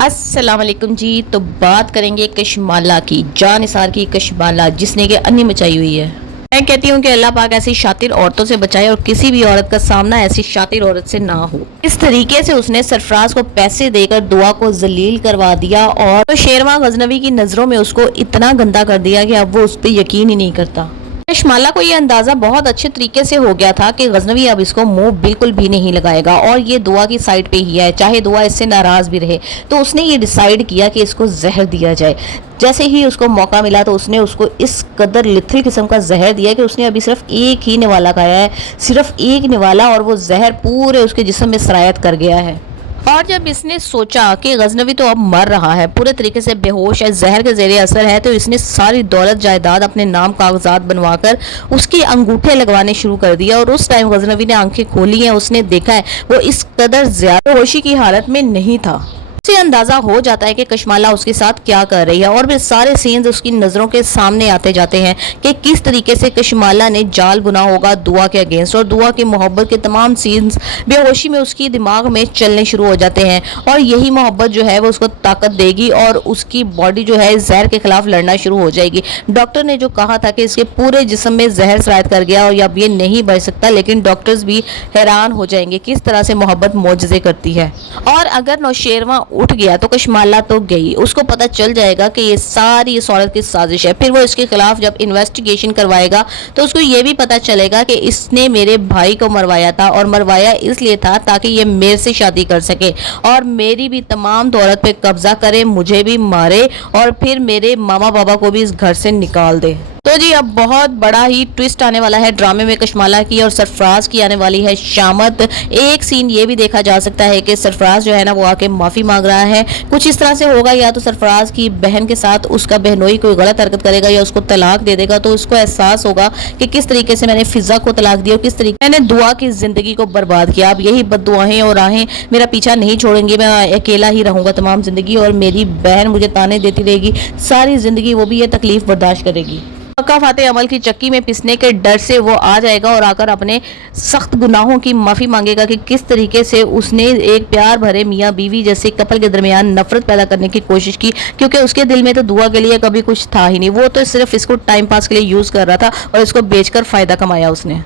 अस्सलाम वालेकुम जी। तो बात करेंगे कशमाला की, जान निसार की कशमाला, जिसने कि अन्नी मचाई हुई है। मैं कहती हूँ कि अल्लाह पाक ऐसी शातिर औरतों से बचाए और किसी भी औरत का सामना ऐसी शातिर औरत से ना हो। इस तरीके से उसने सरफराज को पैसे देकर दुआ को जलील करवा दिया और तो शेरवा गजनवी की नज़रों में उसको इतना गंदा कर दिया कि अब वो उस पर यकीन ही नहीं करता। कशमाला को ये अंदाज़ा बहुत अच्छे तरीके से हो गया था कि गजनवी अब इसको मुंह बिल्कुल भी नहीं लगाएगा और ये दुआ की साइड पे ही है, चाहे दुआ इससे नाराज़ भी रहे। तो उसने ये डिसाइड किया कि इसको जहर दिया जाए। जैसे ही उसको मौका मिला तो उसने उसको इस कदर लिथिल किस्म का जहर दिया कि उसने अभी सिर्फ एक ही निवाला खाया है, सिर्फ एक निवाला, और वो जहर पूरे उसके जिस्म में सरायत कर गया है। और जब इसने सोचा कि गजनवी तो अब मर रहा है, पूरे तरीके से बेहोश है, जहर के ज़ेरे असर है, तो इसने सारी दौलत जायदाद अपने नाम कागजात बनवाकर उसके अंगूठे लगवाने शुरू कर दिया। और उस टाइम गजनवी ने आंखें खोली हैं, उसने देखा है वो इस कदर ज्यादा बेहोशी की हालत में नहीं था। से अंदाजा हो जाता है कि कशमाला उसके साथ क्या कर रही है और फिर सारे सीन्स उसकी नज़रों के सामने आते जाते हैं कि किस तरीके से कशमाला ने जाल बुना होगा दुआ के अगेंस्ट, और दुआ की मोहब्बत के तमाम सीन्स बेहोशी में उसकी दिमाग में चलने शुरू हो जाते हैं। और यही मोहब्बत जो है वो उसको ताकत देगी और उसकी बॉडी जो है जहर के खिलाफ लड़ना शुरू हो जाएगी। डॉक्टर ने जो कहा था कि इसके पूरे जिस्म में जहर सरायत कर गया और अब ये नहीं बच सकता, लेकिन डॉक्टर्स भी हैरान हो जाएंगे किस तरह से मोहब्बत मोजज़े करती है। और अगर नौशेरवा उठ गया तो कशमाला तो गई, उसको पता चल जाएगा कि ये सारी इस औरत की साजिश है। फिर वो इसके खिलाफ जब इन्वेस्टिगेशन करवाएगा तो उसको ये भी पता चलेगा कि इसने मेरे भाई को मरवाया था, और मरवाया इसलिए था ताकि ये मेरे से शादी कर सके और मेरी भी तमाम दौलत पे कब्जा करे, मुझे भी मारे और फिर मेरे मामा बाबा को भी इस घर से निकाल दे। तो जी अब बहुत बड़ा ही ट्विस्ट आने वाला है ड्रामे में कशमाला की, और सरफराज की आने वाली है शामत। एक सीन ये भी देखा जा सकता है कि सरफराज जो है ना वो आके माफ़ी मांग रहा है। कुछ इस तरह से होगा, या तो सरफराज की बहन के साथ उसका बहनोई कोई गलत हरकत करेगा या उसको तलाक दे देगा, तो उसको एहसास होगा कि किस तरीके से मैंने फिजा को तलाक दिया और किस तरीके मैंने दुआ की ज़िंदगी को बर्बाद किया। अब यही बद्दुआएं और राहें मेरा पीछा नहीं छोड़ेंगी, मैं अकेला ही रहूँगा तमाम ज़िंदगी और मेरी बहन मुझे ताने देती रहेगी सारी ज़िंदगी, वो भी ये तकलीफ़ बर्दाश्त करेगी। पक्का फाते अमल की चक्की में पिसने के डर से वो आ जाएगा और आकर अपने सख्त गुनाहों की माफ़ी मांगेगा कि किस तरीके से उसने एक प्यार भरे मियाँ बीवी जैसे कपल के दरमियान नफरत पैदा करने की कोशिश की, क्योंकि उसके दिल में तो दुआ के लिए कभी कुछ था ही नहीं। वो तो सिर्फ इसको टाइम पास के लिए यूज़ कर रहा था और इसको बेचकर फ़ायदा कमाया उसने।